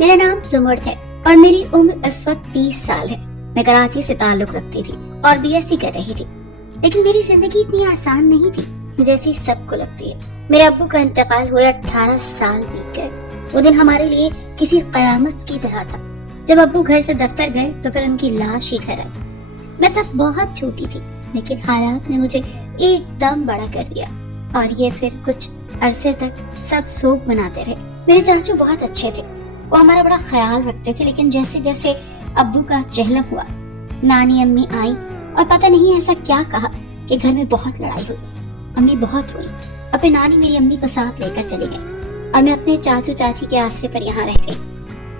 میرا نام سمرت ہے اور میری عمر اس وقت 30 سال ہے۔ میں کراچی سے تعلق رکھتی تھی اور BSc کر رہی تھی، لیکن میری زندگی اتنی آسان نہیں تھی جیسی سب کو لگتی ہے۔ میرے ابو کا انتقال ہوئے 18 سال بیت گئے۔ وہ دن ہمارے لیے کسی قیامت کی طرح تھا۔ جب ابو گھر سے دفتر گئے تو پھر ان کی لاش ہی گھر آئی۔ میں تب بہت چھوٹی تھی، لیکن حالات نے مجھے ایک دم بڑا کر دیا اور یہ پھر کچھ عرصے تک سب سوگ مناتے رہے۔ میرے چاچو بہت اچھے تھے، وہ ہمارا بڑا خیال رکھتے تھے، لیکن جیسے جیسے ابو کا چہلم ہوا، نانی امی آئی اور پتہ نہیں ایسا کیا کہا کہ گھر میں بہت لڑائی ہوئی۔ امی بہت ہوئی اور پھر نانی میری امی کو ساتھ لے کر چلی گئی اور میں اپنے چاچو چاچی کے آسرے پر یہاں رہ گئی۔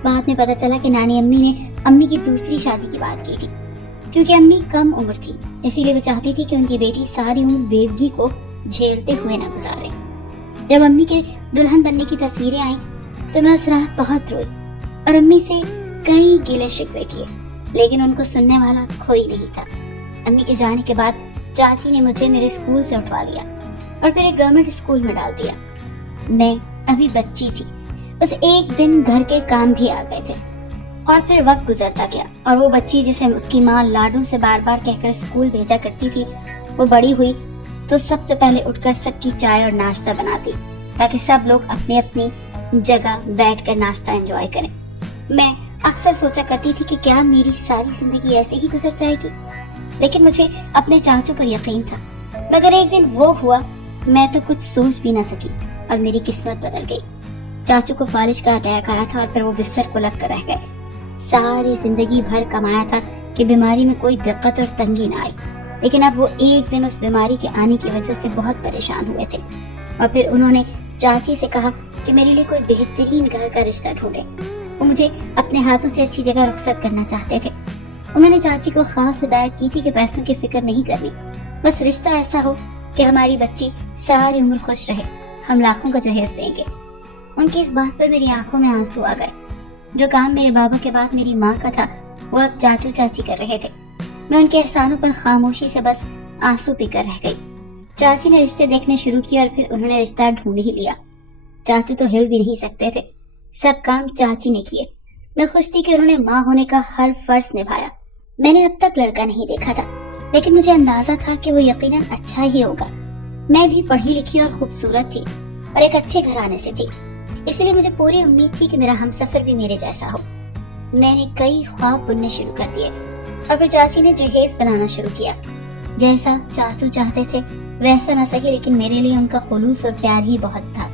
بعد میں پتہ چلا کہ نانی امی نے امی کی دوسری شادی کی بات کی تھی، کیونکہ امی کم عمر تھی، اسی لیے وہ چاہتی تھی کہ ان کی بیٹی ساری عمر بیوگی کو جھیلتے ہوئے نہ گزارے۔ جب امی کے دلہن بننے کی تصویریں آئیں تو میں اس رات بہت روئی اور امی سے کئی گلے شکوے کیے، لیکن ان کو سننے والا کوئی نہیں تھا۔ امی کے جانے کے بعد چاچی نے مجھے میرے اسکول سے اٹھوا لیا اور پھر ایک گورنمنٹ اسکول میں ڈال دیا۔ میں ابھی بچی تھی، بس ایک دن گھر کے کام بھی آ گئے تھے اور پھر وقت گزرتا گیا اور وہ بچی جسے اس کی ماں لاڈوں سے بار بار کہہ کر اسکول بھیجا کرتی تھی، وہ بڑی ہوئی تو سب سے پہلے اٹھ کر سب کی چائے اور ناشتہ بناتی تاکہ سب لوگ اپنی اپنی جگہ بیٹھ کر ناشتہ انجوائے کریں۔ میں اکثر سوچا کرتی تھی کہ کیا میری ساری زندگی ایسے ہی گزر جائے گی، لیکن مجھے اپنے چاچو پر یقین تھا۔ مگر ایک دن وہ ہوا، میں تو کچھ سوچ بھی نہ سکی اور میری قسمت بدل گئی۔ چاچو کو فالج کا اٹیک آیا تھا اور پھر وہ بستر کو لگ کر رہ گئے۔ ساری زندگی بھر کمایا تھا کہ بیماری میں کوئی دقت اور تنگی نہ آئی، لیکن اب وہ ایک دن اس بیماری کے آنے کی وجہ سے بہت پریشان ہوئے تھے اور پھر انہوں نے چاچی سے کہا کہ میرے لیے کوئی بہترین گھر کا رشتہ ڈھونڈے۔ وہ مجھے اپنے ہاتھوں سے اچھی جگہ رخصت کرنا چاہتے تھے۔ انہوں نے چاچی کو خاص ہدایت کی تھی کہ پیسوں کی فکر نہیں کرنی، بس رشتہ ایسا ہو کہ ہماری بچی ساری عمر خوش رہے، ہم لاکھوں کا جہیز دیں گے۔ ان کی اس بات پر میری آنکھوں میں آنسو آ گئے۔ جو کام میرے بابا کے بعد میری ماں کا تھا وہ اب چاچو چاچی کر رہے تھے۔ میں ان کے احسانوں پر خاموشی سے بس آنسو پی کر رہ گئی۔ چاچی نے رشتے دیکھنے شروع کیے اور پھر انہوں نے رشتہ ڈھونڈ ہی لیا۔ چاچو تو ہل بھی نہیں سکتے تھے، سب کام چاچی نے کیے۔ میں خوش تھی کہ انہوں نے ماں ہونے کا ہر فرض نبھایا۔ میں نے اب تک لڑکا نہیں دیکھا تھا، لیکن مجھے اندازہ تھا کہ وہ یقیناً اچھا ہی ہوگا۔ میں بھی پڑھی لکھی اور خوبصورت تھی اور ایک اچھے گھرانے سے تھی، اس لیے مجھے پوری امید تھی کہ میرا ہمسفر بھی میرے جیسا ہو۔ میں نے کئی خواب بننے شروع کر دیے اور پھر چاچی نے جہیز بنانا شروع کیا۔ جیسا چاچو چاہتے تھے ویسا نہ صحیح، لیکن میرے لیے ان کا خلوص اور پیار ہی بہت تھا،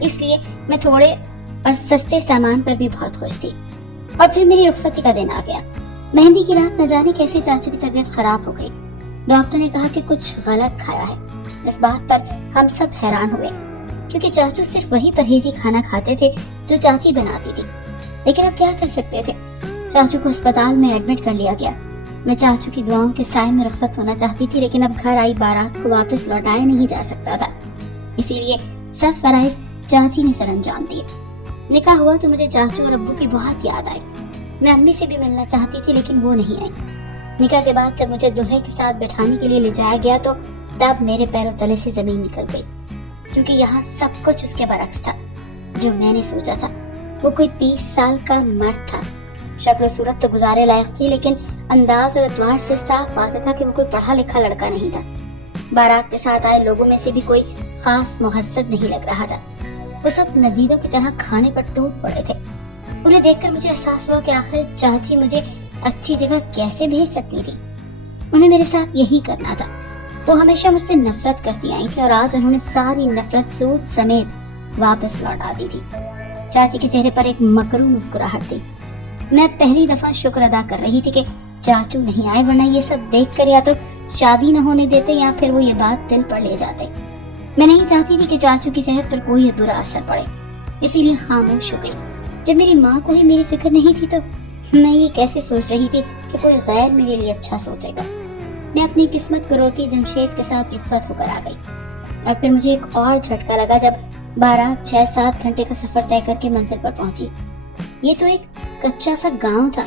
اس لیے میں تھوڑے اور سستے سامان پر بھی بہت خوش تھی۔ اور پھر میری رخصتی کا دن آ گیا۔ مہندی کی رات نہ جانے کیسے چاچو کی طبیعت خراب ہو گئی۔ ڈاکٹر نے کہا کہ کچھ غلط کھایا ہے۔ اس بات پر ہم سب حیران ہوئے، کیونکہ چاچو صرف وہی پرہیزی کھانا کھاتے تھے جو چاچی بناتی تھی، لیکن اب کیا کر سکتے تھے۔ چاچو کو اسپتال میں ایڈمٹ کر لیا گیا۔ میں چاچو کی دعاؤں کے سائے میں رخصت ہونا چاہتی تھی، لیکن اب گھر آئی بارات کو واپس لوٹایا نہیں جا سکتا تھا، اسی لیے سب فرائض چاچی نے سر انجام دیے۔ نکاح ہوا تو مجھے چاچو اور ابو کی بہت یاد آئی۔ میں امی سے بھی ملنا چاہتی تھی، لیکن وہ نہیں آئی۔ نکاح کے بعد جب مجھے دلہے کے ساتھ بٹھانے کے لیے لے جایا گیا تو تب میرے پیروں تلے سے زمین نکل گئی، کیونکہ یہاں سب کچھ اس کے برعکس تھا جو میں نے سوچا تھا۔ وہ کوئی 30 سال کا مرد تھا، شکل و صورت تو گزارے لائق تھی، لیکن انداز اور اطوار سے صاف واضح تھا کہ وہ کوئی پڑھا لکھا لڑکا نہیں تھا۔ بارات کے ساتھ آئے لوگوں میں سے بھی کوئی خاص مہذب نہیں لگ رہا تھا۔ وہ سب ندیدوں کی طرح کھانے پر ٹوٹ پڑے تھے۔ انہیں دیکھ کر مجھے احساس ہوا کہ آخر چاچی مجھے اچھی جگہ کیسے بھیج سکتی تھی۔ انہیں میرے ساتھ یہی کرنا تھا۔ وہ ہمیشہ مجھ سے نفرت کرتی آئی تھی اور آج انہوں نے ساری نفرت سود سمیت واپس لوٹا دی تھی۔ چاچی کے چہرے پر ایک مکرو مسکراہٹ تھی۔ میں پہلی دفعہ شکر ادا کر رہی تھی کہ چاچو نہیں آئے، ورنہ یہ سب دیکھ کر یا تو شادی نہ ہونے دیتے یا پھر وہ یہ بات دل پر لے جاتے۔ میں نہیں چاہتی تھی کہ چاچو کی صحت پر کوئی برا اثر پڑے، اسی لیے خاموش ہو گئی۔ جب میری ماں کو ہی میری فکر نہیں تھی تو میں یہ کیسے سوچ رہی تھی کہ کوئی غیر میرے لیے اچھا سوچے گا۔ میں اپنی قسمت کو روتی جمشید کے ساتھ رخصت ہو کر آ گئی۔ اور پھر مجھے ایک اور جھٹکا لگا جب بارات 6-7 گھنٹے کا سفر طے کر کے منزل پر پہنچی۔ یہ تو ایک کچا سا گاؤں تھا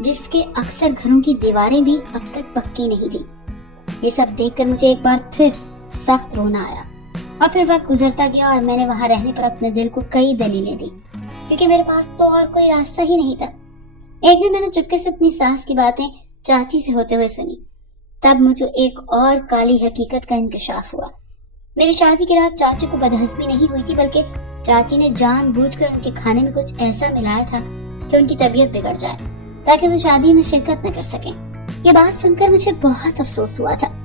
جس کے اکثر گھروں کی دیواریں بھی اب تک پکی نہیں تھی۔ یہ سب دیکھ کر مجھے ایک بار پھر سخت رونا آیا۔ اور پھر وقت گزرتا گیا اور میں نے وہاں رہنے پر اپنے دل کو کئی دلیلیں دی क्योंकि मेरे पास तो और कोई रास्ता ही नहीं था। एक दिन मैंने चुपके से अपनी सास की बातें चाची से होते हुए सुनी। तब मुझे एक और काली हकीकत का इंकशाफ हुआ। मेरी शादी की रात चाची को बदहज़मी नहीं हुई थी, बल्कि चाची ने जानबूझकर उनके खाने में कुछ ऐसा मिलाया था कि उनकी तबीयत बिगड़ जाए, ताकि वो शादी में शिरकत न कर सकें। ये बात सुनकर मुझे बहुत अफसोस हुआ था।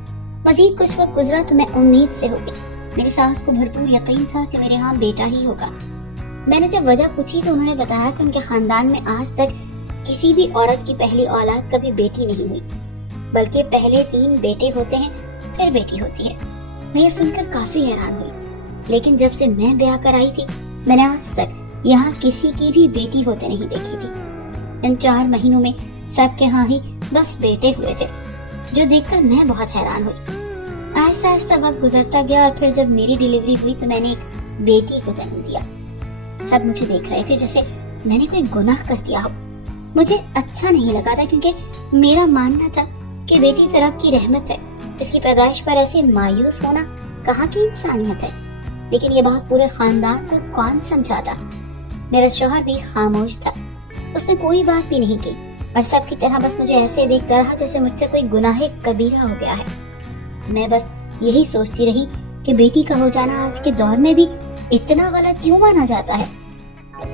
मजीद कुछ वक्त गुजरा तो मैं उम्मीद से हो गई। मेरी सास को भरपूर यकीन था कि मेरे यहाँ बेटा ही होगा। मैंने जब वजह पूछी तो उन्होंने बताया कि उनके खानदान में आज तक किसी भी औरत की पहली औलाद कभी बेटी नहीं हुई, बल्कि पहले 3 बेटे होते हैं फिर बेटी होती है। मैं ये सुनकर काफी हैरान हुई, लेकिन जब से मैं ब्याह कर आई थी मैंने आज तक यहाँ किसी की भी बेटी होते नहीं देखी थी। इन 4 महीनों में सबके यहाँ ही बस बेटे हुए थे, जो देखकर मैं बहुत हैरान हुई। आहिस्ता आहिस्ता वक्त गुजरता गया और फिर जब मेरी डिलीवरी हुई तो मैंने एक बेटी को जन्म दिया। सब मुझे देख रहे थे जैसे मैंने कोई गुनाह कर दिया हो। मुझे अच्छा नहीं लगा था, क्योंकि मेरा मानना था कि बेटी तो रब की रहमत है, इसकी पैदाइश पर ऐसे मायूस होना कहाँ की इंसानियत है। लेकिन ये बात पूरे खानदान को कौन समझाता। मेरा शौहर भी खामोश था, उसने कोई बात भी नहीं की और सबकी तरह बस मुझे ऐसे देखता रहा जैसे मुझसे कोई गुनाह कबीरा हो गया है। मैं बस यही सोचती रही कि बेटी का हो जाना आज के दौर में भी इतना गलत क्यों माना जाता है।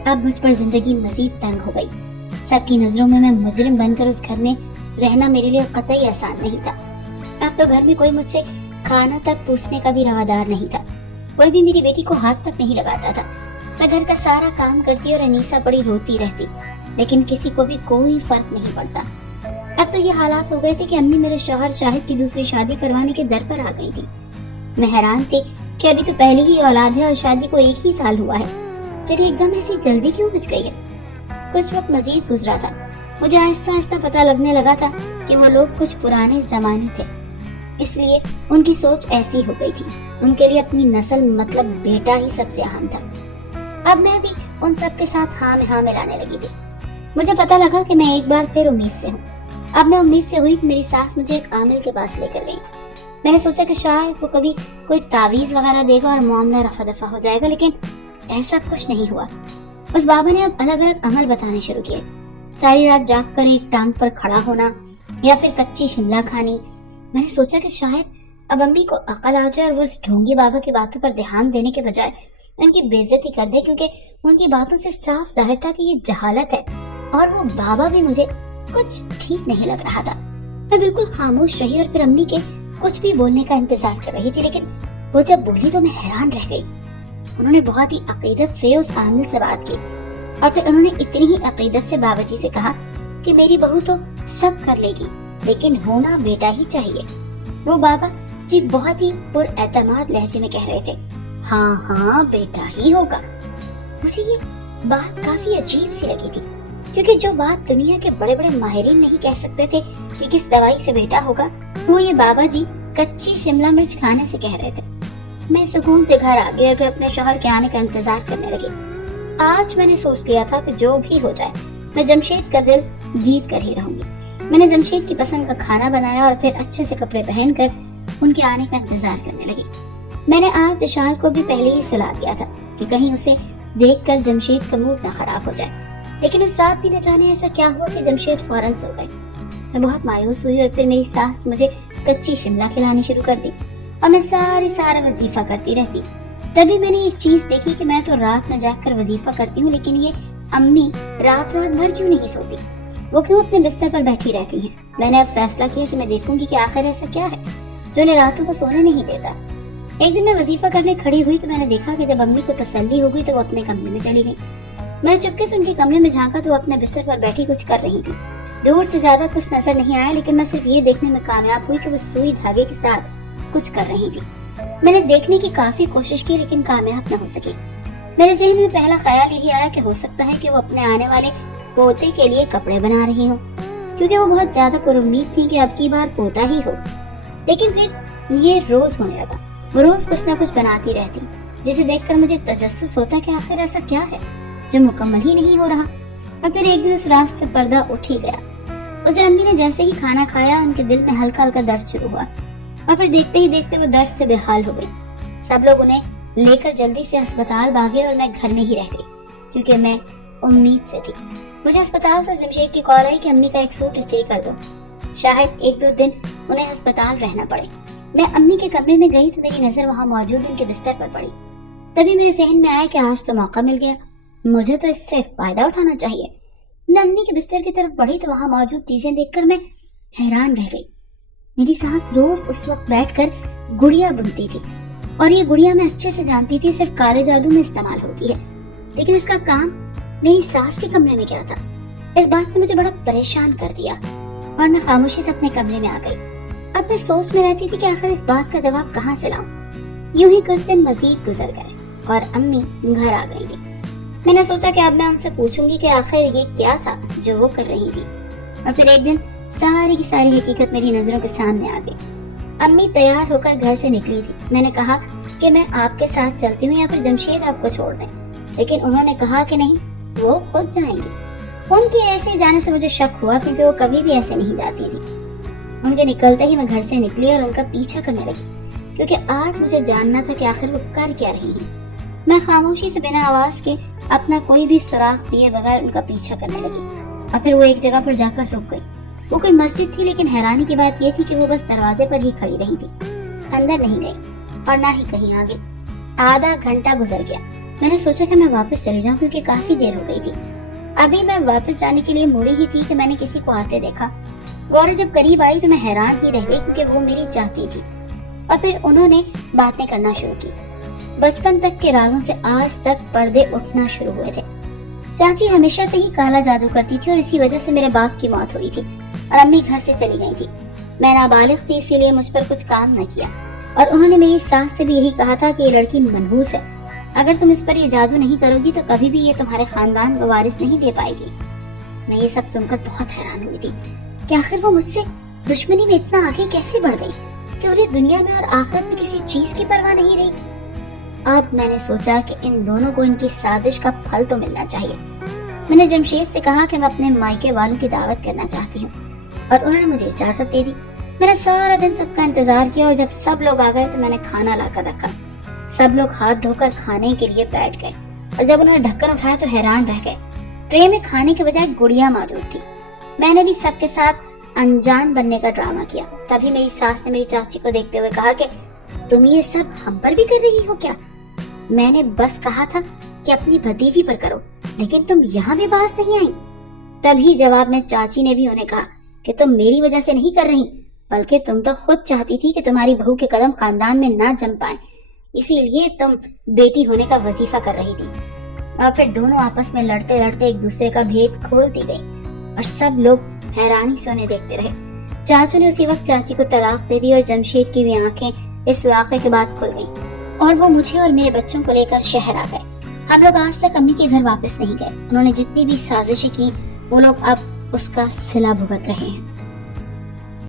अब मुझ पर जिंदगी मजीद तंग हो गई। सबकी नजरों में मैं मुजरिम बनकर उस घर में रहना मेरे लिए कतई आसान नहीं था। अब तो घर में कोई मुझसे खाना तक पूछने का भी रवादार नहीं था। कोई भी मेरी बेटी को हाथ तक नहीं लगाता था। मैं घर का सारा काम करती और अनीसा बड़ी रोती रहती, लेकिन किसी को भी कोई फर्क नहीं पड़ता। अब तो ये हालात हो गए थे कि अम्मी मेरे शौहर शाहिद की दूसरी शादी करवाने के दर पर आ गई थी। मैं हैरान थी कि अभी तो पहली ही औलाद है और शादी को 1 ही साल हुआ है, फिर एकदम ऐसी जल्दी क्यों बच गई है। कुछ वक्त मजीद गुजरा था। मुझे आहिस्ता आहिस्ता पता लगने लगा था कि वो लोग कुछ पुराने जमाने थे, इसलिए उनकी सोच ऐसी हो गई थी। उनके लिए अपनी नस्ल मतलब बेटा ही सबसे अहम था। अब मैं भी उन सब के साथ हाँ में हाँ मिलाने लगी थी। मुझे पता लगा कि मैं एक बार फिर उम्मीद से हूँ। अब मैं उम्मीद से हुई कि मेरी सास मुझे एक आमिल के पास लेकर गई। मैंने सोचा कि शायद वो कभी कोई तावीज वगैरह देगा और मामला रफा दफा हो जाएगा, लेकिन ऐसा कुछ नहीं हुआ। उस बाबा ने अब अलग अलग अमल बताने शुरू किए। सारी रात जागकर एक टांग पर खड़ा होना या फिर कच्ची शिमला खानी। मैंने सोचा कि शायद अब अम्मी को अकल आ जाए और वो उस ढोंगी बाबा की बातों पर ध्यान देने के बजाय उनकी बेइज्जती कर दे, क्योंकि उनकी बातों से साफ जाहिर था कि ये जहालत है और वो बाबा भी मुझे कुछ ठीक नहीं लग रहा था। मैं बिल्कुल खामोश रही और फिर अम्मी के कुछ भी बोलने का इंतजार कर रही थी, लेकिन वो जब बोली तो मैं हैरान रह गई। उन्होंने बहुत ही अकीदत से उस आमिल से बात की और फिर उन्होंने इतनी ही अकीदत से बाबाजी से कहा कि मेरी बहू तो सब कर लेगी, लेकिन होना बेटा ही चाहिए। वो बाबा जी बहुत ही पुरएतमाद लहजे में कह रहे थे, हाँ हाँ बेटा ही होगा। मुझे ये बात काफी अजीब सी लगी थी, क्योंकि जो बात दुनिया के बड़े बड़े माहिरीन नहीं कह सकते थे कि किस दवाई से बेटा होगा, वो ये बाबा जी कच्ची शिमला मिर्च खाने से कह रहे थे। मैं सुकून से घर आ गई और फिर अपने शौहर के आने का इंतजार करने लगी। आज मैंने सोच लिया था कि जो भी हो जाए मैं जमशेद का दिल जीत कर ही रहूंगी। मैंने जमशेद की पसंद का खाना बनाया और फिर अच्छे से कपड़े पहनकर उनके आने का इंतजार करने लगी। मैंने आज जशाल को भी पहले ही सुला दिया था कि कहीं उसे देखकर जमशेद का मूड ना खराब हो जाए, लेकिन उस रात भी न जाने ऐसा क्या हुआ कि जमशेद फौरन सो गए। मैं बहुत मायूस हुई और फिर मेरी सास मुझे कच्ची शिमला खिलानी शुरू कर दी और मैं सारा वजीफा करती रहती। तभी मैंने एक चीज देखी कि मैं तो रात में जाकर वजीफा करती हूँ, लेकिन ये अम्मी रात भर क्यों नहीं सोती, वो क्यों अपने बिस्तर पर बैठी रहती हैं। मैंने अब फैसला किया कि मैं देखूंगी कि आखिर ऐसा क्या है जो उन्हें रातों को सोने नहीं देता। एक दिन मैं वजीफा करने खड़ी हुई तो मैंने देखा कि जब अम्मी को तसल्ली हो गई तो वो अपने कमरे में चली गई। मैंने चुपके से उनके कमरे में झांका तो वो अपने बिस्तर पर बैठी कुछ कर रही थी। दूर से ज्यादा कुछ नजर नहीं आया, लेकिन मैं सिर्फ ये देखने में कामयाब हुई कि वो सुई धागे के साथ कुछ कर रही थी। मैंने देखने की काफी कोशिश की, लेकिन कामयाब न हो सकी। मेरे ज़हन में पहला ख्याल यही आया कि हो सकता है कि वो अपने आने वाले पोते के लिए कपड़े बना रही हो, क्योंकि वो बहुत ज्यादा पुरुम्मीद थी कि अब की बार पोता ही हो। लेकिन फिर ये रोज होने लगा। वो रोज कुछ न कुछ बनाती रहती, जिसे देखकर मुझे तजस्सुस होता कि आखिर ऐसा क्या है जो मुकम्मल ही नहीं हो रहा। और फिर एक दिन उस रात से पर्दा उठ ही गया। उस दिन अम्मी ने जैसे ही खाना खाया उनके दिल में हल्का हल्का दर्द शुरू हुआ और फिर देखते ही देखते वो दर्द से बेहाल हो गई। सब लोग उन्हें लेकर जल्दी से अस्पताल भागे और मैं घर में ही रह गई, क्योंकि मैं उम्मीद से थी। मुझे अस्पताल से जमशेद की कॉल आई कि अम्मी का एक सूट इस्त्री कर दो, शायद 1-2 दिन उन्हें अस्पताल रहना पड़े। मैं अम्मी के कमरे में गई तो मेरी नजर वहाँ मौजूद उनके बिस्तर पर पड़ी। तभी मेरे जहन में आया कि आज तो मौका मिल गया, मुझे तो इससे फायदा उठाना चाहिए। मैं अम्मी के बिस्तर की तरफ बढ़ी तो वहाँ मौजूद चीजें देखकर मैं हैरान रह गई। मेरी सास रोज उस वक्त बैठकर गुड़िया बुनती थी और ये गुड़िया मैं अच्छे से जानती थी सिर्फ काले जादू में इस्तेमाल होती है, लेकिन इसका काम मेरी सास के कमरे में क्या था? इस बात ने मुझे बड़ा परेशान कर दिया और मैं खामोशी से अपने कमरे में आ गई। अब मैं सोच में रहती थी कि आखिर इस बात का जवाब कहाँ से लाऊं। यूं ही कुछ दिन मजीद गुजर गए और अम्मी घर आ गई थी। मैंने सोचा कि अब मैं उनसे पूछूंगी कि आखिर ये क्या था जो वो कर रही थी। और फिर एक दिन सारी की सारी हकीकत मेरी नजरों के सामने आ गई। अम्मी तैयार होकर घर से निकली थी। मैंने कहा कि मैं आपके साथ चलती हूँ या फिर जमशेद आपको छोड़ दें, लेकिन उन्होंने कहा कि नहीं, वो खुद जाएंगी। उनके ऐसे जाने से मुझे शक हुआ क्योंकि वो कभी भी ऐसे नहीं जाती थी। उनके निकलते ही मैं घर से निकली और उनका पीछा करने लगी, क्योंकि आज मुझे जानना था कि आखिर वो कर क्या रही है। मैं खामोशी से बिना आवाज के अपना कोई भी सुराग दिए बगैर उनका पीछा करने लगी और फिर वो एक जगह पर जाकर रुक गई। वो कोई मस्जिद थी, लेकिन हैरानी की बात ये थी कि वो बस दरवाजे पर ही खड़ी रही थी, अंदर नहीं गई और ना ही कहीं आगे। आधा घंटा गुजर गया। मैंने सोचा कि मैं वापस चली जाऊं क्योंकि काफी देर हो गई थी। अभी मैं वापस जाने के लिए मुड़ी ही थी कि मैंने किसी को आते देखा। गौरी जब करीब आई तो मैं हैरान ही रह गई क्योंकि वो मेरी चाची थी और फिर उन्होंने बातें करना शुरू की। बचपन तक के राजों से आज तक पर्दे उठना शुरू हुए थे। चाची हमेशा से ही काला जादू करती थी और इसी वजह से मेरे बाप की मौत हुई थी और अम्मी घर से चली गई थी। मैं नाबालिग थी, इसीलिए मुझ पर कुछ काम न किया और उन्होंने मेरी सास से भी यही कहा था कि ये लड़की मनहूस है, अगर तुम इस पर ये जादू नहीं करोगी तो कभी भी ये तुम्हारे खानदान को वारिस नहीं दे पाएगी। मैं ये सब सुनकर बहुत हैरान हुई थी कि आखिर वो मुझसे दुश्मनी में इतना आगे कैसे बढ़ गई कि उन्हें दुनिया में और आखिरत में किसी चीज की परवाह नहीं रही। अब मैंने सोचा कि इन दोनों को इनकी साजिश का फल तो मिलना चाहिए। मैंने जमशेद से कहा कि मैं अपने मायके वालों की दावत करना चाहती हूँ और उन्होंने मुझे इजाजत दे दी। मैंने सारा दिन सबका इंतजार किया और जब सब लोग आ गए तो मैंने खाना लाकर रखा। सब लोग हाथ धोकर खाने के लिए बैठ गए और जब उन्होंने ढक्कन उठाया तो हैरान रह गए। ट्रे में खाने के बजाय गुड़िया मौजूद थी। मैंने भी सबके साथ अनजान बनने का ड्रामा किया। तभी मेरी सास ने मेरी चाची को देखते हुए कहा कि तुम ये सब हम पर भी कर रही हो क्या? मैंने बस कहा था कि अपनी भतीजी पर करो, लेकिन तुम यहाँ भी बाज नहीं आई। तभी जवाब में चाची ने भी उन्हें कहा कि तुम मेरी वजह से नहीं कर रही, बल्कि तुम तो खुद चाहती थी कि तुम्हारी बहू के कदम खानदान में ना जम पाए, इसीलिए तुम बेटी होने का वजीफा कर रही थी। और फिर दोनों आपस में लड़ते लड़ते एक दूसरे का भेद खोलती गई और सब लोग हैरानी से उन्हें देखते रहे। चाचू ने उसी वक्त चाची को तलाक दे दी और जमशेद की भी आंखें इस वाक़े के बाद खुल गईं और वो मुझे और मेरे बच्चों को लेकर शहर आ गए। हम लोग आज तक अम्मी के घर वापस नहीं गए। उन्होंने जितनी भी साजिशें की वो लोग अब उसका सिला भुगत रहे हैं।